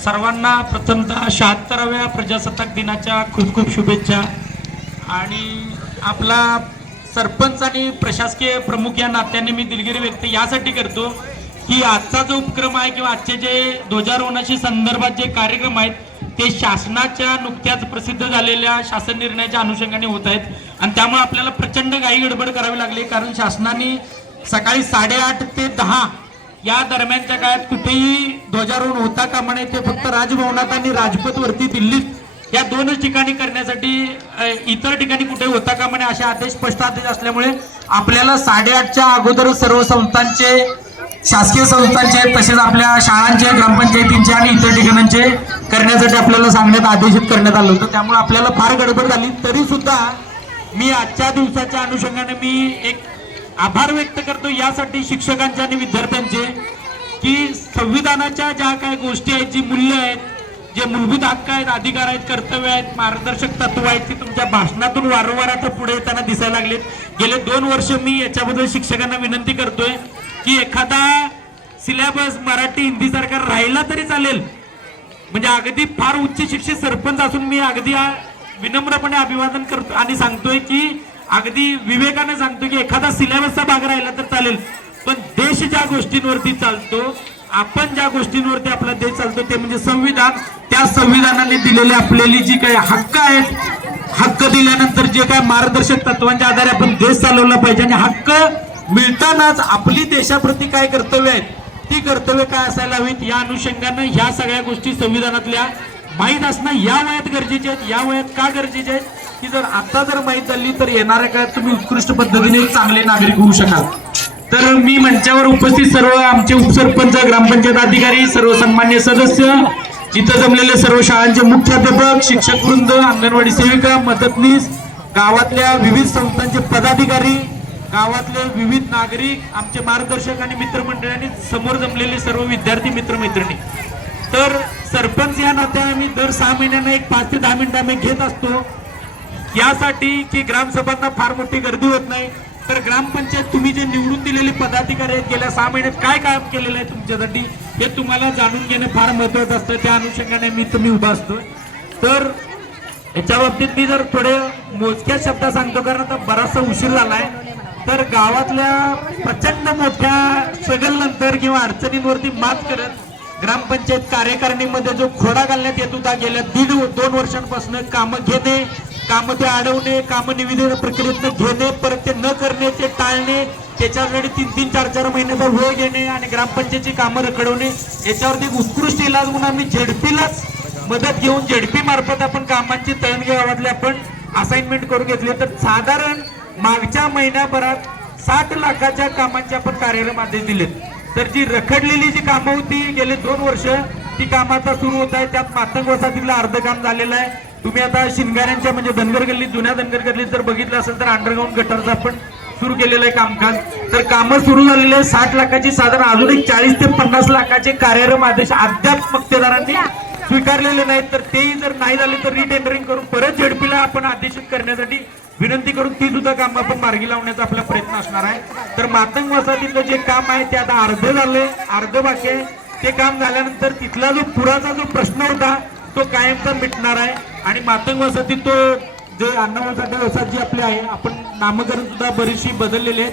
सर्वांना प्रथमतः 76व्या प्रजासत्ताक दिनाच्या खूप खूप शुभेच्छा। आणि आपला सरपंच आणि प्रशासकीय प्रमुख या नात्याने मी दिलगिरी व्यक्त यासाठी करतो की आजचा जो उपक्रम आहे किंवा आजचे जे ध्वजारोहणाशी संदर्भात जे कार्यक्रम आहेत ते शासनाच्या नुकत्याच प्रसिद्ध झालेल्या शासन निर्णयाच्या अनुषंगाने होत आहेत आणि त्यामुळे आपल्याला प्रचंड घाई गडबड करावी लागली, कारण शासनाने सकाळी 8:30 ते 10 या दरम्यानच्या काळात कुठेही ध्वजारोहण होता कामा नये, ते फक्त राजभवनात आणि राजपथ वरती दिल्लीत या दोनच ठिकाणी करण्यासाठी, इतर ठिकाणी कुठे होता कामा नये असे आदेश, स्पष्ट आदेश असल्यामुळे आपल्याला 8:30च्या अगोदर सर्व संस्थांचे, शासकीय संस्थांचे तसेच आपल्या शाळांचे, ग्रामपंचायतींचे आणि इतर ठिकाणांचे करण्यासाठी आपल्याला सांगण्यात आदेशित करण्यात आलं होतं। त्यामुळे आपल्याला फार गडबड झाली, तरी सुद्धा मी आजच्या दिवसाच्या अनुषंगाने मी एक आभार व्यक्त करतो यासाठी शिक्षकांचे आणि विद्यार्थ्यांचे की संविधानाच्या ज्या काही गोष्टी आहेत, जी मूल्य आहेत, जे मूलभूत हक्क आहेत, अधिकार आहेत, कर्तव्य आहेत, मार्गदर्शक तत्व आहेत, ती तुमच्या भाषणातून वारंवार आता पुढे येताना दिसायला लागलेत। गेले 2 वर्ष मी याच्याबद्दल शिक्षकांना विनंती करतोय की एखादा सिलेबस मराठी हिंदी सारखा राहिला तरी चालेल, म्हणजे अगदी फार उच्च शिक्षित सरपंच असून मी अगदी विनम्रपणे अभिवादन करतो आणि सांगतोय की अगदी विवेकाने सांगतो की एखादा सिलेबसचा भाग राहिला तर चालेल, पण देश ज्या गोष्टींवरती चालतो, आपण ज्या गोष्टींवरती आपला देश चालतो ते म्हणजे संविधान, त्या संविधानाने दिलेले आपल्याला जी काही हक्क आहेत, हक्क दिल्यानंतर जे काही मार्गदर्शक तत्वांच्या आधारे आपण देश चालवला पाहिजे आणि हक्क मिळतानाच आपली देशाप्रती काय कर्तव्य आहेत ती कर्तव्य काय असायला हवीत या अनुषंगाने ह्या सगळ्या गोष्टी संविधानातल्या माहीत असणं या वयात गरजेचे आहेत। या वयात का गरजेचे आहेत की जर आता जर माहीत झाली तर येणाऱ्या काळात तुम्ही उत्कृष्ट पद्धतीने चांगले नागरिक होऊ शकाल। तर मी मंचावर उपस्थित सर्व आमचे उपसरपंच, ग्रामपंचायत अधिकारी, सर्व सन्मान्य सदस्य, इथं जमलेले सर्व शाळांचे मुख्याध्यापक, शिक्षक वृंद, अंगणवाडी सेविका, मदतनीस, गावातल्या विविध संस्थांचे पदाधिकारी, गावातले विविध नागरिक, आमचे मार्गदर्शक आणि मित्रमंडळांनी, समोर जमलेले सर्व विद्यार्थी मित्रमैत्रिणी, तर सरपंच या नात्याने मी दर 6 महिन्यांना एक 5 ते 10 मिनिटं आम्ही घेत असतो यासाठी की ग्रामसभांना फार मोठी गर्दी होत नाही। तर ग्रामपंचायत तुम्ही जे निवडून दिलेले पदाधिकारी आहेत गेल्या 6 महिन्यात काय काम केलेलं आहे तुमच्यासाठी हे तुम्हाला जाणून घेणं फार महत्त्वाचं असतं, त्या अनुषंगाने मी तुम्ही उभा असतो। तर याच्या बाबतीत मी जर थोडे मोजक्या शब्दात सांगतो, कारण आता बराचसा उशीर झालाय। तर गावातल्या प्रचंड मोठ्या स्ट्रगल नंतर किंवा अडचणींवरती मात करत ग्रामपंचायत कार्यकारिणीमध्ये जो खोडा घालण्यात येत होता गेल्या 1.5-2 वर्षांपासून, कामं घेणे, कामं ते अडवणे, कामं निविदा प्रक्रियेतनं घेणे, परत ते न करणे, ते टाळणे, त्याच्यासाठी 3-3, 4-4 महिन्याचा वेळ घेणे आणि ग्रामपंचायतची कामं रखडवणे, याच्यावरती एक उत्कृष्ट इलाज म्हणून आम्ही झेडपीलाच मदत घेऊन झेडपी मार्फत आपण कामांची तळणगी गावातले आपण असाइनमेंट करून घेतली। तर साधारण मागच्या महिन्याभरात 60 लाखाच्या कामांचे आपण कार्यक्रम आदेश दिलेत। तर जी रखडलेली जी कामं होती गेले 2 वर्ष ती कामं आता सुरू होत आहे। त्यात मातंग वसाहतीतलं अर्ध काम झालेलं आहे। तुम्ही आता शिंगाऱ्यांच्या म्हणजे धनगर गल्लीत, जुन्या धनगर गल्लीत जर बघितलं असेल तर अंडरग्राऊंड गटरचं आपण सुरू केलेलं आहे कामकाज। तर कामं सुरू झालेले आहे 60 लाखाची, साधारण अजून एक 40 ते 50 लाखाचे कार्यक्रम आदेश अद्याप मक्तेदारांनी स्वीकारलेले नाहीत। तर तेही जर नाही झाले तर रिटेंडरिंग करून परत झेडपीला आपण आदेशित करण्यासाठी विनंती करून ती सुद्धा काम आपण मार्गी लावण्याचा आपला प्रयत्न असणार आहे। तर मातंग वसाहतीतलं जे काम आहे ते आता अर्ध झाले, अर्ध बाकी आहे। ते काम झाल्यानंतर तिथला जो पुराचा जो प्रश्न होता तो कायमचा मिटणार आहे आणि मातंग वसाहतीत तो जे अण्णाभाऊ वसाहत जी आपली आहे, आपण नामकरण सुद्धा बरीचशी बदललेले आहे,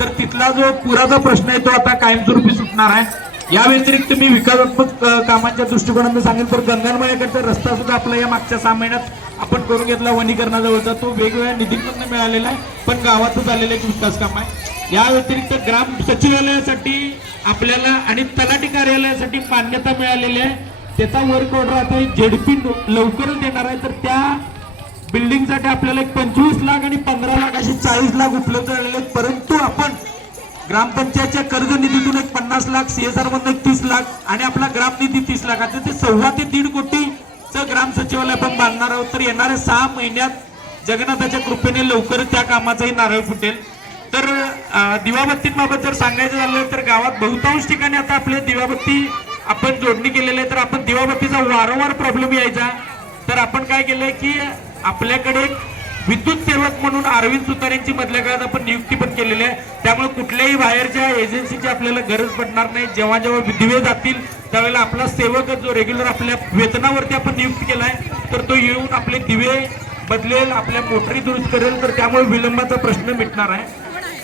तर तिथला जो पुराचा प्रश्न आहे तो आता कायमस्वरूपी सुटणार आहे। या व्यतिरिक्त मी विकासात्मक कामांच्या दृष्टिकोनातून सांगेल तर गंगानमळ्याकडचा रस्ता सुद्धा आपला या मागच्या 6 महिन्यात आपण करून घेतला, वनीकरणाजवळचा, तो वेगवेगळ्या निधीतून मिळालेला आहे, पण गावातच आलेलं एक विकास काम आहे। या व्यतिरिक्त ग्राम सचिवालयासाठी आपल्याला आणि तलाठी कार्यालयासाठी मान्यता मिळालेली आहे, त्याचा वर्क ऑर्डर आता झेडपी लवकरच देणार आहे। तर त्या बिल्डिंगसाठी आपल्याला एक 25 लाख आणि 15 लाख असे 40 लाख उपलब्ध झालेले आहेत, परंतु आपण ग्रामपंचायतच्या कर्ज निधीतून एक 50 लाख, CSR मधून 30 लाख आणि आपला ग्राम निधी 30 लाख, आता ते 1.25 ते 1.5 कोटीचं ग्राम सचिवालय आपण बांधणार आहोत। तर येणाऱ्या 6 महिन्यात जगन्नाथाच्या कृपेने लवकरच त्या कामाचाही नारळ फुटेल। तर दिवाबत्तीबाबत जर सांगायचं झालं तर गावात बहुतांश ठिकाणी आता आपले दिवाबत्ती आपण जोडणी केलेली आहे। तर आपण दिवाबत्तीचा वारंवार प्रॉब्लेम यायचा, तर आपण काय केलंय की आपल्याकडे विद्युत सेवक म्हणून अरविंद सुतार यांची मधल्या काळात आपण नियुक्ती पण केलेली आहे. त्यामुळे कुठल्याही बाहेरच्या एजन्सीची आपल्याला गरज पडणार नाही. जेव्हा जेव्हा दिवे जातील त्यावेळेला आपला सेवक जो रेग्युलर आपल्या वेतनावरती आपण नियुक्त केलाय तर तो येऊन आपले दिवे बदलेल, आपल्या मोटरी दुरुस्त करेल. तर त्यामुळे विलंबाचा प्रश्न मिटणार आहे.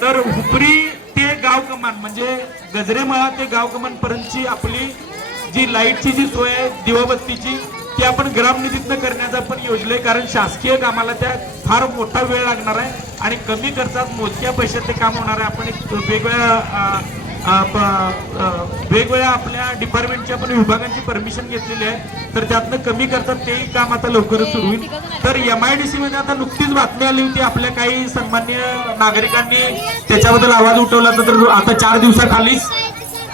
तर हुपरी ते गाव कमान म्हणजे गजरेमाळा ते गाव कमान पर्यंतची आपली जी लाईटची जी सोय आहे दिवाबत्तीची ती आपण ग्रामनिधीतनं करण्याचा पण योजलंय. कारण शासकीय कामाला त्या फार मोठा वेळ लागणार आहे आणि कमी खर्चात मोजक्या पैशात ते काम होणार आहे. आपण एक वेगवेगळ्या आपल्या डिपार्टमेंटच्या पण विभागांची परमिशन घेतलेली आहे. तर त्यातनं कमी खर्चात तेही काम आता लवकरच सुरू होईल. तर MIDC मध्ये आता नुकतीच बातमी आली होती. आपल्या काही सन्माननीय नागरिकांनी त्याच्याबद्दल आवाज उठवला. तर आता 4 दिवसाखालीच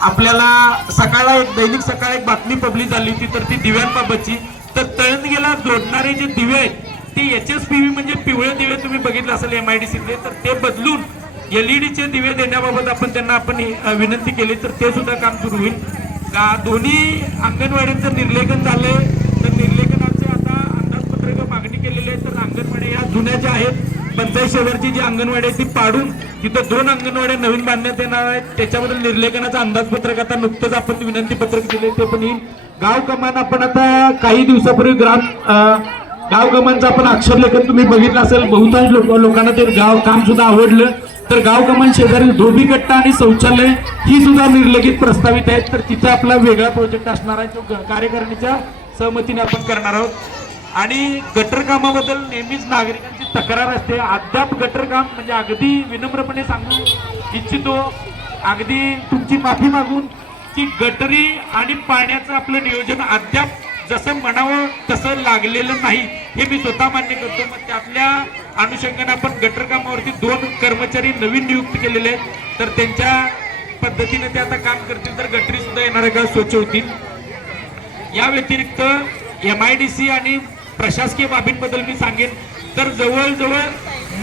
आपल्याला सकाळला एक दैनिक सकाळ एक बातमी पब्लिश झाली होती. तर ती दिव्यांबाबतची. तर तळंदगेला जोडणारे जे दिवे आहेत ते HSPV म्हणजे पिवळे दिवे तुम्ही बघितलं असेल MIDCचे. तर ते बदलून LED दिवे देण्याबाबत आपण त्यांना विनंती केली. तर ते सुद्धा काम सुरू होईल. दोन्ही अंगणवाड्यांचं निर्लेखन झालंय. तर निर्लेखनाचे आता अंदाजपत्रक मागणी केलेली आहे. तर अंगणवाड्या या जुन्या ज्या आहेत पंचायत शेजारची जी अंगणवाडी आहे ती पाडून तिथं 2 अंगणवाड्या नवीन बांधण्यात येणार आहेत. त्याच्याबद्दल निर्लेखनाचं अंदाजपत्रक आता नुकतंच आपण विनंती पत्रक दिले ते पण येईल. गाव कमान आपण आता काही दिवसापूर्वी गाव कमानचं आपण अक्षरलेखन तुम्ही बघितलं असेल. बहुतांश लोकांना ते गाव काम सुद्धा आवडलं. तर गाव कमान शेजारी धोबी कट्टा आणि शौचालय ही सुद्धा निर्लगित प्रस्तावित आहेत. तर तिथे आपला वेगळा प्रोजेक्ट असणार आहे तो कार्यकारिणीच्या सहमतीने आपण करणार आहोत. आणि गटर कामाबद्दल नेहमीच नागरिकांची तक्रार असते. अद्याप गटर काम म्हणजे अगदी विनम्रपणे सांगू इच्छितो, अगदी तुमची माफी मागून की गटरी आणि पाण्याचं आपलं नियोजन अद्याप जसं म्हणावं तसं लागलेलं नाही हे मी स्वतः मान्य करतो. मग त्यातल्या अनुषंगाने आपण गटर कामावरती 2 कर्मचारी नवीन नियुक्त केलेले आहेत. तर त्यांच्या पद्धतीने ते आता काम करतील. तर गटरी सुद्धा येणाऱ्या काळात स्वच्छ होतील. या व्यतिरिक्त MIDC आणि प्रशासकीय बाबींबद्दल मी सांगेन. तर जवळजवळ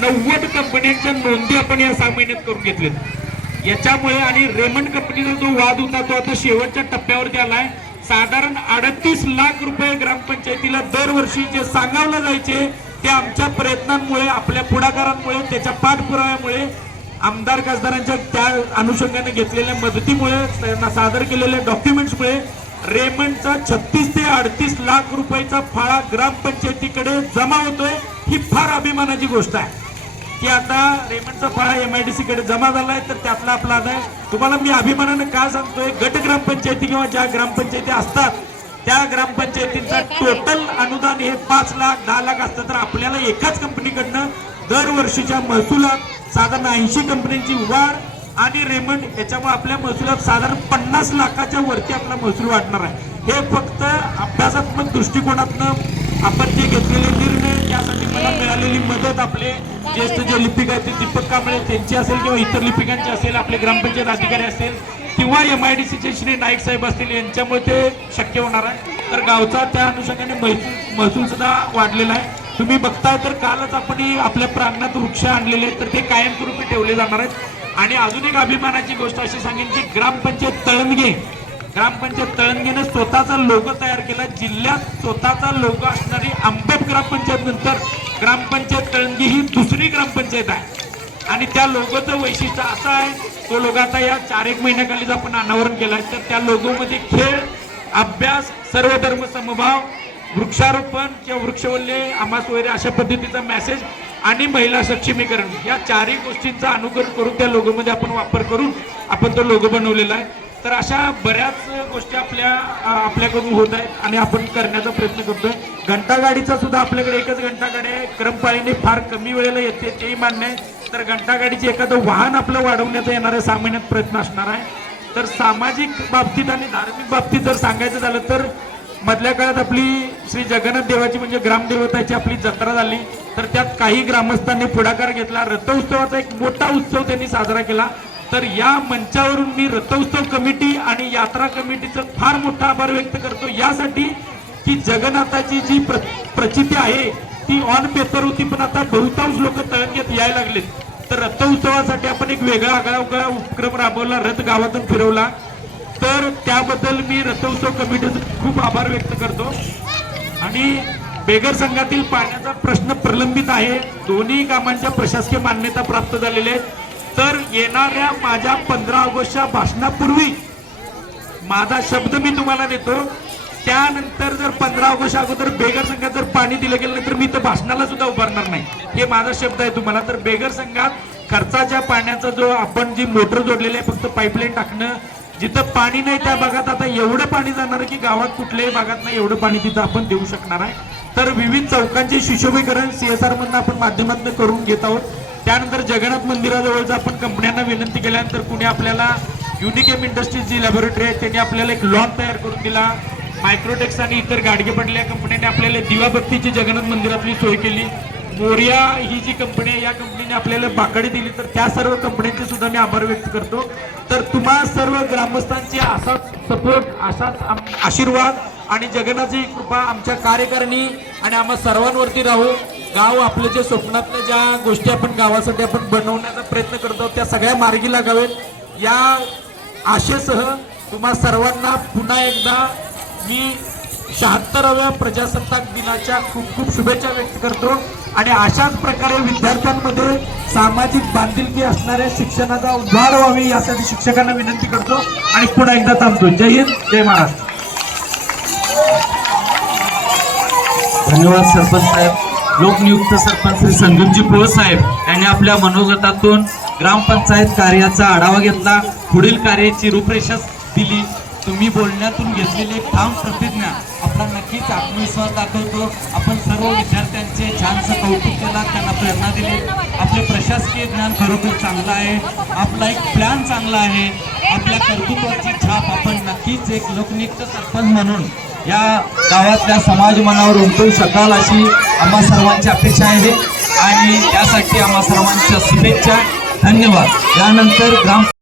90 कंपन्यांच्या नोंदी आपण या 6 महिन्यात करून घेतल्यात. याच्यामुळे आणि रेमंड कंपनीचा जो वाद होता तो आता शेवटच्या टप्प्यावरती आलाय. साधारण 38 लाख रुपये ग्रामपंचायतीला दरवर्षी जे सांगावलं जायचे ते आमच्या प्रयत्नांमुळे आपल्या पुढाकारांमुळे त्याच्या पाठपुराव्यामुळे आमदार खासदारांच्या त्या अनुषंगाने घेतलेल्या मदतीमुळे त्यांना सादर केलेल्या डॉक्युमेंट्समुळे रेमंडचा 36 ते 38 लाख रुपयाचा फाळा ग्रामपंचायतीकडे जमा होतोय. ही फार अभिमानाची गोष्ट आहे की आता रेमंडचा फाळा MIDC कडे जमा झालाय. तर त्यातला आपला आहे. तुम्हाला मी अभिमानाने काय सांगतोय, गट ग्रामपंचायती किंवा ज्या ग्रामपंचायती असतात त्या ग्रामपंचायतींचा टोटल अनुदान हे 5 लाख 10 लाख असतं. तर आपल्याला एकाच कंपनीकडनं दरवर्षीच्या महसुलात साधारण 80 कंपन्यांची वाढ आणि रेमंड याच्यामुळे आपल्या महसुलात साधारण 50 लाखाच्या वरती आपला महसूल वाढणार आहे. हे फक्त अभ्यासात्मक दृष्टिकोनातनं आपण जे घेतलेले निर्णय त्यासाठी मला मिळालेली मदत आपले ज्येष्ठ जे लिपिक आहेत ते दीपक कांबळे त्यांची असेल किंवा इतर लिपिकांची असेल, आपले ग्रामपंचायत अधिकारी असेल किंवा MIDCचे श्री नाईक साहेब असतील यांच्यामुळे ते शक्य होणार आहे. तर गावचा त्या अनुषंगाने महसूल सुद्धा वाढलेला आहे. तुम्ही बघताय तर कालच आपण आपल्या प्रांगणात वृक्ष आणलेले आहेत. तर ते कायमस्वरूपी ठेवले जाणार आहेत. आणि अजून एक अभिमानाची गोष्ट अशी सांगेन की ग्रामपंचायत तळंगेने स्वतःचा लोगो तयार केला. जिल्ह्यात स्वतःचा लोगो असणारी अंबप ग्रामपंचायत नंतर ग्रामपंचायत तळंगे ही दुसरी ग्रामपंचायत आहे. आणि त्या लोगोचं वैशिष्ट्य असं आहे, तो लोगो आता या 4-1 महिन्याखालीच आपण अनावरण केलाय. तर त्या लोगोमध्ये खेळ, अभ्यास, सर्वधर्म समभाव, वृक्षारोपण किंवा वृक्षवल्ले, आमास वगैरे अशा पद्धतीचा मेसेज आणि महिला सक्षमीकरण या 4ही गोष्टींचा अनुकरण करून त्या लोगोमध्ये आपण वापर करून आपण तो लोगो बनवलेला आहे. तर अशा बऱ्याच गोष्टी आपल्याकडून होत आहेत आणि आपण करण्याचा प्रयत्न करतोय. घंटागाडीचा सुद्धा आपल्याकडे एकच घंटागाडी आहे. क्रमपाळीने फार कमी वेळेला येते तेही मान्य आहे. तर घंटागाडीची एखादं वाहन आपलं वाढवण्याचा येणाऱ्या 6 महिन्यात प्रयत्न असणार आहे. तर सामाजिक बाबतीत आणि धार्मिक बाबतीत जर सांगायचं झालं तर मधल्या काळात आपली श्री जगन्नाथ देवाची म्हणजे ग्रामदेवताची आपली जत्रा झाली. तर त्यात काही ग्रामस्थांनी पुढाकार घेतला. रथोत्सवाचा एक मोठा उत्सव त्यांनी साजरा केला. तर या मंचावरून मी रथोत्सव कमिटी आणि यात्रा कमिटीचं फार मोठा आभार व्यक्त करतो यासाठी की जगन्नाथाची जी प्रचिती आहे ती ऑन पेपर होती, पण आता बहुतांश लोक तळंगेत यायला लागलेत. तर रथोत्सवासाठी आपण एक वेगळा आगळा उपक्रम राबवला, रथ गावातून फिरवला. तर त्याबद्दल मी रथोत्सव कमिटीचे खूप आभार व्यक्त करतो. आणि बेगर संघातील पाण्याचा प्रश्न प्रलंबित आहे. दोन्ही कामांच्या प्रशासकीय मान्यता प्राप्त झालेल्या आहेत. तर येणाऱ्या माझ्या 15 ऑगस्टच्या भाषणापूर्वी माझा शब्द मी तुम्हाला देतो. त्यानंतर जर 15 ऑगस्ट अगोदर बेगर संघात जर पाणी दिलं गेलं नाही तर मी तर भाषणाला सुद्धा उभारणार नाही. हे माझा शब्द आहे तुम्हाला. तर बेगर संघात खर्चाच्या पाण्याचा जो आपण जी मोटर जोडलेली आहे, फक्त पाईपलाईन टाकणं, जिथं पाणी नाही त्या भागात आता एवढं पाणी जाणार की गावात कुठल्याही भागात नाही एवढं पाणी तिथं आपण देऊ शकणार आहे. तर विविध चौकांचे सुशोभीकरण CSR मधून आपण माध्यमातून करून घेत आहोत. त्यानंतर जगन्नाथ मंदिराजवळचं आपण कंपन्यांना विनंती केल्यानंतर कुणी आपल्याला युनिकेम इंडस्ट्रीज जी लॅबोरेटरी आहे त्यांनी आपल्याला एक लॉन तयार करून दिला. मायक्रोटेक्स आणि इतर गाडगे पडलेल्या कंपन्यांनी आपल्याला दिवाबत्तीची जगन्नाथ मंदिरातली सोय केली. मोरिया ही जी कंपनी आहे या कंपनीने आपल्याला बाकडे दिली. तर त्या सर्व कंपन्यांचे सुद्धा मी आभार व्यक्त करतो. तर तुम्हा सर्व ग्रामस्थांची असाच सपोर्ट, असाच आशीर्वाद आणि जगन्नाथची कृपा आमच्या कार्यकारिणी आणि आम्हा सर्वांवरती राहू. गाव आपले जे स्वप्नातल्या ज्या गोष्टी आपण गावासाठी आपण बनवण्याचा प्रयत्न करतो त्या सगळ्या मार्गी लागावेत या आशेसह तुम्हा सर्वांना पुन्हा एकदा मी 76व्या प्रजासत्ताक दिनाच्या खूप खूप शुभेच्छा व्यक्त करतो. आणि अशाच प्रकारे विद्यार्थ्यांमध्ये सामाजिक बांधिलकी असणाऱ्या शिक्षणाचा उभार व्हावी यासाठी शिक्षकांना विनंती करतो आणि पुन्हा एकदा थांबतो. जय हिंद, जय महाराष्ट्र. धन्यवाद सरपंच साहेब. लोकनियुक्त सरपंच श्री संगमजी पोळ साहेब यांनी आपल्या मनोगतातून ग्रामपंचायत कार्याचा आढावा घेतला, पुढील कार्याची रूपरेषा दिली. तुम्ही बोलण्यातून घेतलेले ठाम प्रतिज्ञा आपला नक्कीच आत्मविश्वास दाखवतो. आपण सर्व विद्यार्थ्यांचे छानसं कौतुक केला, त्यांना प्रेरणा दिली. आपले प्रशासकीय ज्ञान खरोखर चांगलं आहे, आपला एक प्लॅन चांगला आहे, आपल्या कर्तृत्वाची छाप आपण नक्कीच एक लोकनियुक्त सरपंच म्हणून या गावातल्या समाज मनावर उमटवू शकाल अशी आम्हा सर्वांची अपेक्षा आहे आणि त्यासाठी आम्हा सर्वांच्या शुभेच्छा. धन्यवाद. यानंतर